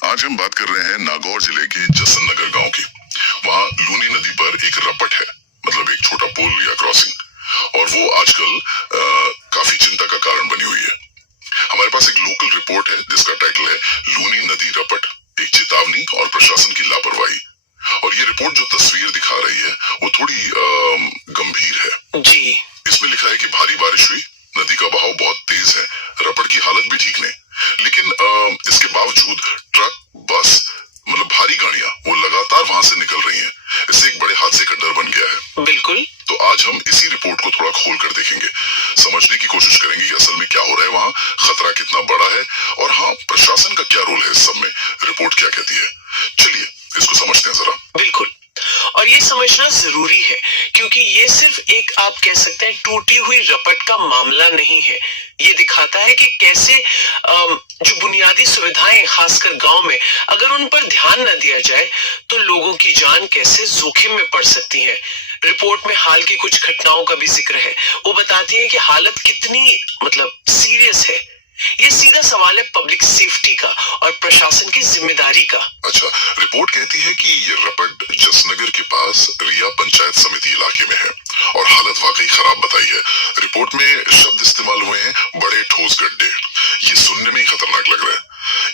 आज हम बात कर रहे हैं नागौर जिले के जसन नगर गांव की। वहाँ लूनी नदी पर एक रपट है, मतलब एक छोटा पुल या क्रॉसिंग, और वो आजकल काफी चिंता का कारण बनी हुई है। हमारे पास एक लोकल रिपोर्ट है जिसका टाइटल है लूनी नदी रपट, एक चेतावनी और प्रशासन की लापरवाही। और ये रिपोर्ट जो तस्वीर दिखा रही है वो थोड़ी गंभीर है जी। इसमें लिखा है कि भारी बारिश हुई, नदी का बहाव बहुत तेज है, रपट की हालत भी ठीक नहीं, लेकिन इसके बावजूद ट्रक, बस, मतलब भारी गाड़ियां वो लगातार वहां से निकल रही हैं। इससे एक बड़े हादसे का डर बन गया है। बिल्कुल। तो आज हम इसी रिपोर्ट को थोड़ा खोल कर देखेंगे, समझने की कोशिश करेंगे कि असल में क्या हो रहा है वहाँ, खतरा कितना बड़ा है, और हाँ, प्रशासन का क्या रोल है इस सब में, रिपोर्ट क्या कहती है। चलिए इसको समझते हैं जरा। बिल्कुल, और ये समझना जरूरी है क्योंकि ये सिर्फ एक, आप कह सकते हैं, टूटी हुई रपट का मामला नहीं है। ये दिखाता है कि कैसे जो बुनियादी सुविधाएं खासकर गांव में अगर उन पर ध्यान न दिया जाए तो लोगों की जान कैसे जोखिम में पड़ सकती है। रिपोर्ट में हाल की कुछ घटनाओं का भी जिक्र है। वो बताती है कि हालत कितनी सीरियस है। ये सीधा सवाल है पब्लिक सेफ्टी का और प्रशासन की जिम्मेदारी का। अच्छा, रिपोर्ट कहती है कि ये रपट जसनगर के पास रिया पंचायत समिति इलाके में है और हालत वाकई खराब बताई है। रिपोर्ट में शब्द इस्तेमाल हुए हैं बड़े ठोस गड्ढे। ये सुनने में ही खतरनाक लग रहा है।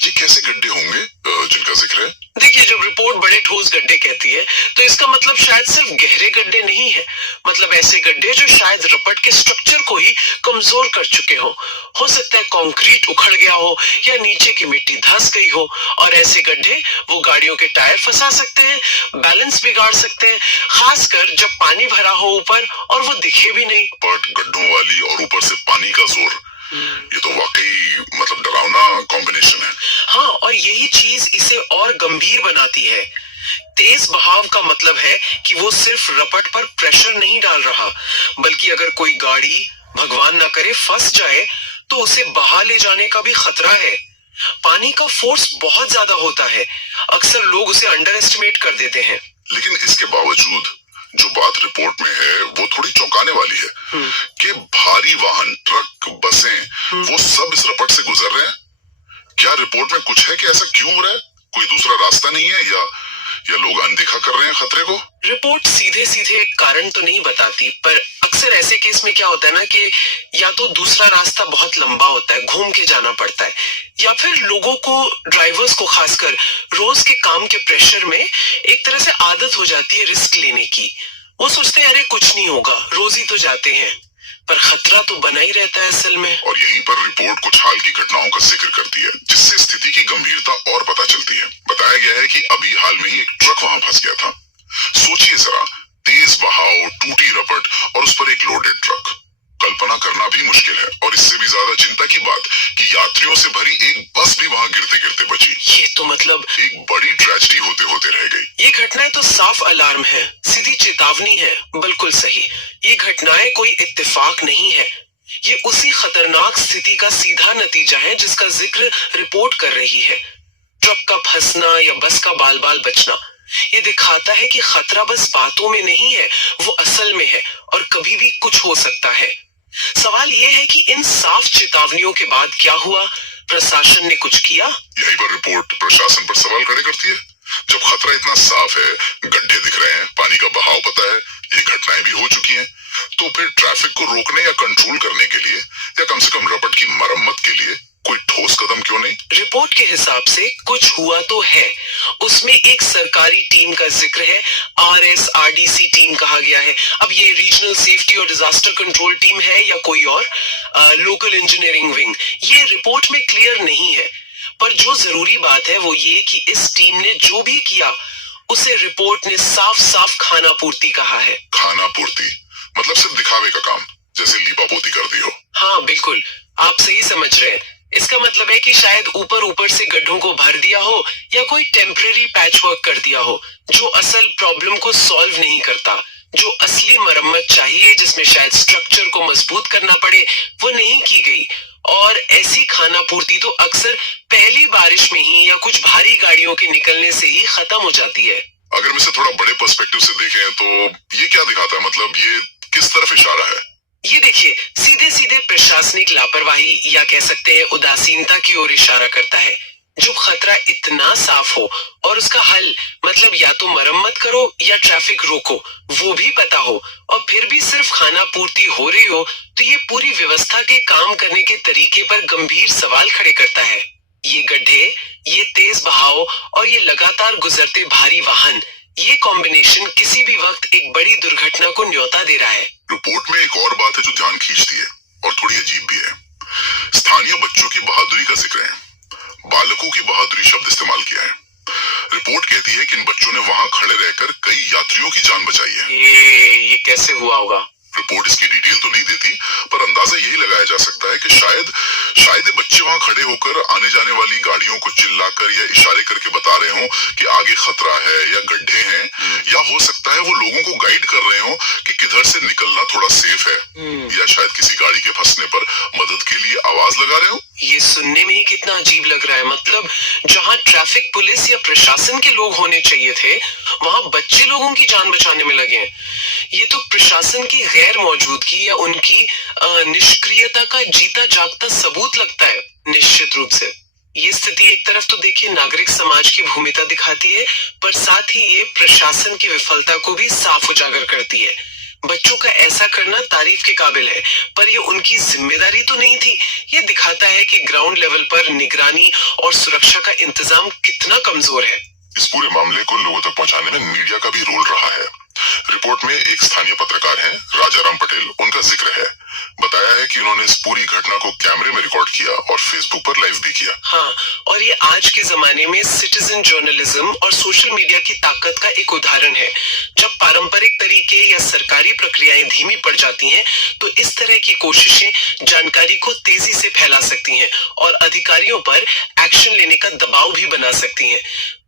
ये कैसे गड्ढे होंगे जिनका जिक्र है? देखिए, जब रिपोर्ट बड़े ठोस गड्ढे कहती है तो इसका मतलब शायद सिर्फ गहरे गड्ढे नहीं है, मतलब ऐसे गड्ढे जो शायद रपट के स्ट्रक्चर को ही कमजोर कर चुके हो सकता है कंक्रीट उखड़ गया हो या नीचे की मिट्टी धंस गई हो। और ऐसे गड्ढे वो गाड़ियों के टायर फंसा सकते हैं, बैलेंस बिगाड़ सकते हैं, खासकर जब पानी भरा हो ऊपर और वो दिखे भी नहीं। बट गड्ढों वाली और ऊपर से पानी का जोर, ये तो वाकई मतलब डरावना कॉम्बिनेशन है। हाँ, और यही चीज इसे और गंभीर बनाती है। तेज बहाव का मतलब है कि वो सिर्फ रपट पर प्रेशर नहीं डाल रहा, बल्कि अगर कोई गाड़ी भगवान ना करे फंस जाए तो उसे बहा ले जाने का भी खतरा है। पानी का फोर्स बहुत ज्यादा होता है, अक्सर लोग उसे अंडर एस्टिमेट कर देते हैं। लेकिन इसके बावजूद जो बात रिपोर्ट में है वो थोड़ी चौंकाने वाली है कि भारी वाहन, ट्रक, बसें, वो सब इस रपट से गुजर रहे हैं। क्या रिपोर्ट में कुछ है कि ऐसा क्यों हो रहा है? कोई दूसरा रास्ता नहीं है या लोग अनदेखा कर रहे हैं खतरे को? रिपोर्ट सीधे सीधे कारण तो नहीं बताती, पर अक्सर ऐसे केस में क्या होता है ना कि या तो दूसरा रास्ता बहुत लंबा होता है, घूम के जाना पड़ता है, या फिर लोगों को, ड्राइवर्स को खासकर, रोज के काम के प्रेशर में एक तरह से आदत हो जाती है रिस्क लेने की। वो सोचते हैं अरे कुछ नहीं होगा, रोज ही तो जाते हैं, पर खतरा तो बना ही रहता है असल में। और यहीं पर रिपोर्ट कुछ हाल की घटनाओं का जिक्र करती है जिससे स्थिति की गंभीरता और पता चलती है। बताया गया है कि अभी हाल में ही एक ट्रक वहां फंस गया था। सोचिए जरा, तेज बहाव, टूटी रपट और उस पर एक लोडेड ट्रक, कल्पना करना भी मुश्किल है। और इससे भी ज्यादा चिंता की बात कि यात्रियों से भरी एक बस भी वहां गिरते गिरते बची। ये तो मतलब एक बड़ी ट्रेजेडी होते होते रह गई। ये घटनाएं तो साफ अलार्म है, सीधी चेतावनी है। बिल्कुल सही, ये घटनाएं कोई इत्तेफाक नहीं है, ये उसी खतरनाक स्थिति का सीधा नतीजा है जिसका जिक्र रिपोर्ट कर रही है। ट्रक का फंसना या बस का बाल बाल बचना, ये दिखाता है कि खतरा बस बातों में नहीं है, वो असल में है और कभी भी कुछ हो सकता है। सवाल ये है कि इन साफ चेतावनियों के बाद क्या हुआ? प्रशासन ने कुछ किया? यही पर रिपोर्ट प्रशासन पर सवाल खड़े करती है। जब खतरा इतना साफ है, गड्ढे दिख रहे हैं, पानी का बहाव पता है, ये घटनाएं भी हो चुकी हैं, तो फिर ट्रैफिक को रोकने या कंट्रोल करने के लिए या कम से कम रपट की मरम्मत के लिए कोई ठोस कदम क्यों नहीं? रिपोर्ट के हिसाब से कुछ हुआ तो है। उसमें एक सरकारी टीम का जिक्र है, RSRDC टीम कहा गया है। अब ये रीजनल सेफ्टी और डिजास्टर कंट्रोल टीम है या कोई और लोकल इंजीनियरिंग विंग, ये रिपोर्ट में क्लियर नहीं है। पर जो जरूरी बात है वो ये कि इस टीम ने जो भी किया उसे रिपोर्ट ने साफ साफ खाना पूर्ति कहा है। खाना पूर्ति मतलब सिर्फ दिखावे का काम, जैसे लीपा पोती कर दी हो। हाँ बिल्कुल, आप सही समझ रहे हैं। इसका मतलब है कि शायद ऊपर ऊपर से गड्ढों को भर दिया हो या कोई टेम्परेरी पैच वर्क कर दिया हो जो असल प्रॉब्लम को सॉल्व नहीं करता। जो असली मरम्मत चाहिए, जिसमें शायद स्ट्रक्चर को मजबूत करना पड़े, वो नहीं की गई। और ऐसी खाना पूर्ति तो अक्सर पहली बारिश में ही या कुछ भारी गाड़ियों के निकलने से ही खत्म हो जाती है। अगर हम इसे थोड़ा बड़े पर्सपेक्टिव से देखें तो ये क्या दिखाता है, मतलब ये किस तरफ इशारा है? ये देखिए, सीधे सीधे प्रशासनिक लापरवाही या कह सकते हैं उदासीनता की ओर इशारा करता है। जब खतरा इतना साफ हो और उसका हल मतलब या तो मरम्मत करो या ट्रैफिक रोको वो भी पता हो और फिर भी सिर्फ खाना पूर्ति हो रही हो, तो ये पूरी व्यवस्था के काम करने के तरीके पर गंभीर सवाल खड़े करता है। ये गड्ढे, ये तेज बहाव और ये लगातार गुजरते भारी वाहन, ये कॉम्बिनेशन किसी भी वक्त एक बड़ी दुर्घटना को न्योता दे रहा है। रिपोर्ट में एक और बात है जो ध्यान खींचती है और थोड़ी अजीब भी है। स्थानीय बच्चों की बहादुरी का जिक्र है, बालकों की बहादुरी शब्द इस्तेमाल किया है। रिपोर्ट कहती है कि इन बच्चों ने वहां खड़े रहकर कई यात्रियों की जान बचाई है। ये कैसे हुआ होगा? रिपोर्ट इसकी डिटेल तो नहीं देती, पर अंदाजा यही लगाया जा सकता है कि शायद ये बच्चे वहां खड़े होकर आने जाने वाली गाड़ियों को चिल्लाकर या इशारे करके बता रहे हों कि आगे खतरा है या गड्ढे हैं, या हो सकता है वो लोगों को गाइड कर रहे हों कि किधर से निकलना थोड़ा सेफ है, या शायद किसी गाड़ी के फंसने पर मदद के लिए आवाज लगा रहे हो। ये सुनने में ही कितना अजीब लग रहा है। मतलब जहाँ ट्रैफिक पुलिस या प्रशासन के लोग होने चाहिए थे, वहाँ बच्चे लोगों की जान बचाने में लगे हैं। ये तो प्रशासन की गैर मौजूदगी या उनकी निष्क्रियता का जीता जागता सबूत लगता है। निश्चित रूप से ये स्थिति एक तरफ तो देखिए नागरिक समाज की भूमिका दिखाती है, पर साथ ही ये प्रशासन की विफलता को भी साफ उजागर करती है। बच्चों का ऐसा करना तारीफ के काबिल है, पर ये उनकी जिम्मेदारी तो नहीं थी। ये दिखाता है कि ग्राउंड लेवल पर निगरानी और सुरक्षा का इंतजाम कितना कमजोर है। इस पूरे मामले को लोगों तक पहुंचाने में मीडिया का भी रोल रहा है। रिपोर्ट में एक स्थानीय पत्रकार हैं, राजाराम पटेल, उनका जिक्र है। बताया है कि उन्होंने इस पूरी घटना को कैमरे में रिकॉर्ड किया और फेसबुक पर लाइव भी किया। हाँ, और ये आज के जमाने में सिटीजन जर्नलिज्म और सोशल मीडिया की ताकत का एक उदाहरण है। जब पारंपरिक तरीके या सरकारी प्रक्रियाएं धीमी पड़ जाती हैं, तो इस तरह की कोशिशें जानकारी को तेजी से फैला सकती हैं और अधिकारियों पर एक्शन लेने का दबाव भी बना सकती हैं।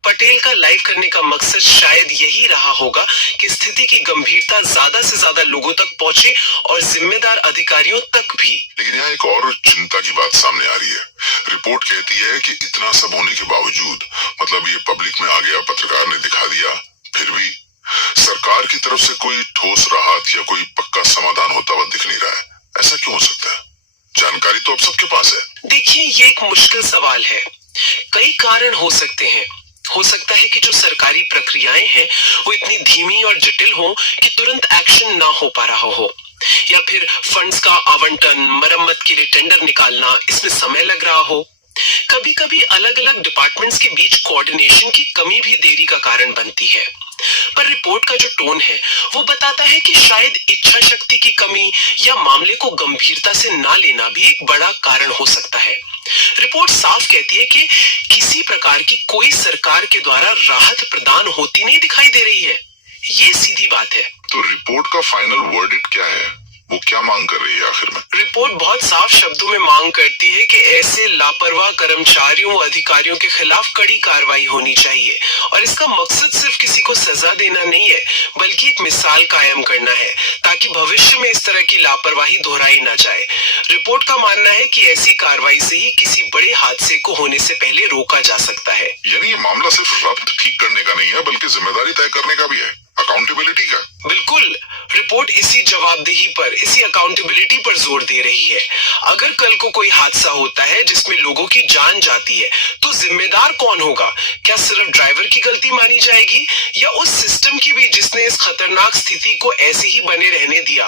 पटेल का लाइव करने का मकसद शायद यही रहा होगा कि स्थिति की गंभीरता ज्यादा से ज्यादा लोगों तक पहुंचे और जिम्मेदार अधिकारियों तक भी। लेकिन यहाँ एक और चिंता की बात सामने आ रही है। रिपोर्ट कहती है कि इतना सब होने के बावजूद, मतलब ये पब्लिक में आ गया, पत्रकार ने दिखा दिया, फिर भी सरकार की तरफ से कोई ठोस राहत या कोई पक्का समाधान होता हुआ दिख नहीं रहा है। ऐसा क्यों हो सकता है? जानकारी तो अब सबके पास है। देखिए, ये एक मुश्किल सवाल है। कई कारण हो सकते हैं। हो सकता है कि जो सरकारी प्रक्रियाएं हैं वो इतनी धीमी और जटिल हो कि तुरंत एक्शन ना हो पा रहा हो, या फिर फंड्स का आवंटन, मरम्मत के लिए टेंडर निकालना, इसमें समय लग रहा हो। कभी कभी अलग अलग डिपार्टमेंट्स के बीच कोऑर्डिनेशन की कमी भी देरी का कारण बनती है। पर रिपोर्ट का जो टोन है वो बताता है कि शायद इच्छा शक्ति की कमी या मामले को गंभीरता से ना लेना भी एक बड़ा कारण हो सकता है। रिपोर्ट साफ कहती है कि किसी प्रकार की कोई सरकार के द्वारा राहत प्रदान होती नहीं दिखाई दे रही है। ये सीधी बात है। तो रिपोर्ट का फाइनल वर्डिक्ट क्या है? वो क्या मांग कर रही है आखिर में? रिपोर्ट बहुत साफ शब्दों में मांग करती है कि ऐसे लापरवाह कर्मचारियों व अधिकारियों के खिलाफ कड़ी कार्रवाई होनी चाहिए, और इसका मकसद सिर्फ किसी को सजा देना नहीं है, बल्कि एक मिसाल कायम करना है ताकि भविष्य में इस तरह की लापरवाही दोहराई ना जाए। रिपोर्ट का मानना है कि ऐसी कार्रवाई से ही किसी बड़े हादसे को होने से पहले रोका जा सकता है। यानी ये मामला सिर्फ रब्त ठीक करने का नहीं है, बल्कि जिम्मेदारी तय करने का भी है, अकाउंटेबिलिटी का। बिल्कुल, रिपोर्ट इसी जवाबदेही पर, इसी अकाउंटेबिलिटी पर जोर दे रही है। अगर कल को कोई हादसा होता है जिसमें लोगों की जान जाती है, तो जिम्मेदार कौन होगा? क्या सिर्फ ड्राइवर की गलती मानी जाएगी या उस सिस्टम की भी जिसने इस खतरनाक स्थिति को ऐसे ही बने रहने दिया?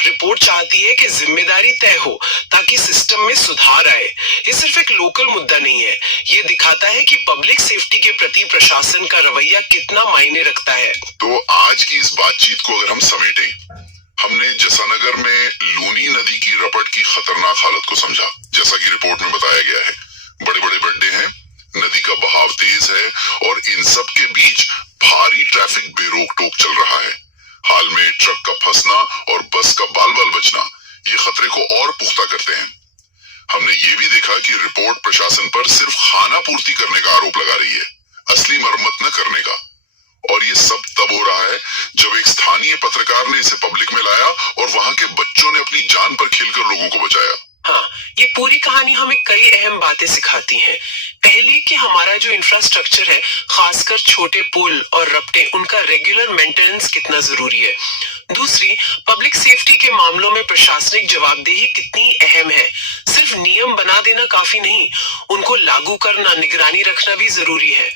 रिपोर्ट चाहती है कि जिम्मेदारी तय हो ताकि सिस्टम में सुधार आए। ये सिर्फ एक लोकल मुद्दा नहीं है, ये दिखाता है कि पब्लिक सेफ्टी के प्रति प्रशासन का रवैया कितना मायने रखता है। तो आज की इस बातचीत को अगर हम समेटें, हमने जसानगर में लूनी नदी की रपट की खतरनाक हालत को समझा। जैसा कि रिपोर्ट में बताया गया है, बड़े बड़े गड्ढे हैं, नदी का बहाव तेज है और इन सब के बीच भारी ट्रैफिक बेरोक टोक चल रहा है। हाल में ट्रक का फंसना और बस का बाल बाल बचना ये खतरे को और पुख्ता करते हैं। हमने ये भी देखा कि रिपोर्ट प्रशासन पर सिर्फ खाना पूर्ति करने का आरोप लगा रही है, असली मरम्मत न करने का। और ये सब तब हो रहा है जब एक स्थानीय पत्रकार ने इसे पब्लिक में लाया और वहां के बच्चों ने अपनी जान पर खेलकर लोगों को बचाया। हाँ, ये पूरी कहानी हमें कई अहम बातें सिखाती हैं। पहली कि हमारा जो इंफ्रास्ट्रक्चर है, खासकर छोटे पुल और रपटे, उनका रेगुलर मेंटेनेंस कितना जरूरी है। दूसरी, पब्लिक सेफ्टी के मामलों में प्रशासनिक जवाबदेही कितनी अहम है। सिर्फ नियम बना देना काफी नहीं, उनको लागू करना, निगरानी रखना भी जरूरी है।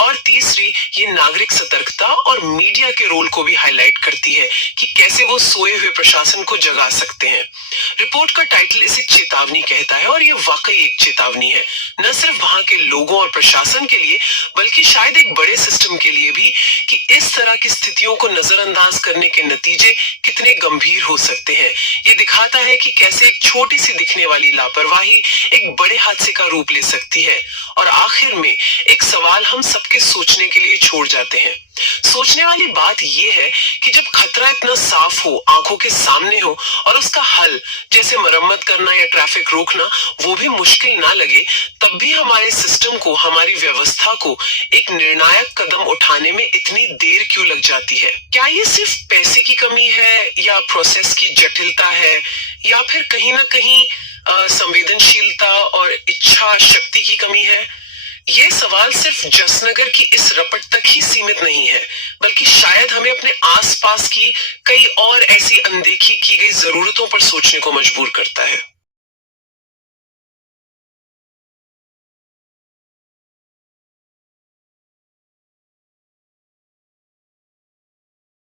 और तीसरी, ये नागरिक सतर्कता और मीडिया के रोल को भी हाईलाइट करती है कि कैसे वो सोए हुए प्रशासन को जगा सकते हैं। रिपोर्ट का टाइटल इसे चेतावनी कहता है और ये वाकई एक चेतावनी है, न सिर्फ वहां के लोगों और प्रशासन के लिए, बल्कि शायद एक बड़े सिस्टम के लिए भी, कि इस तरह की स्थितियों को नजरअंदाज करने के नतीजे कितने गंभीर हो सकते हैं। ये दिखाता है कि कैसे एक छोटी सी दिखने वाली लापरवाही एक बड़े हादसे का रूप ले सकती है। और आखिर में एक सवाल हम सबके सोचने के लिए छोड़ जाते हैं। सोचने वाली बात यह है कि जब खतरा इतना साफ हो, आंखों के सामने हो, और उसका हल जैसे मरम्मत करना या ट्रैफिक रोकना वो भी मुश्किल ना लगे, तब भी हमारे सिस्टम को, हमारी व्यवस्था को एक निर्णायक कदम उठाने में इतनी देर क्यों लग जाती है? क्या ये सिर्फ पैसे की कमी है, या प्रोसेस की जटिलता है, या फिर कहीं ना कहीं संवेदनशीलता और इच्छा शक्ति की कमी है? ये सवाल सिर्फ जसनगर की इस रपट तक ही सीमित नहीं है, बल्कि शायद हमें अपने आसपास की कई और ऐसी अनदेखी की गई जरूरतों पर सोचने को मजबूर करता है।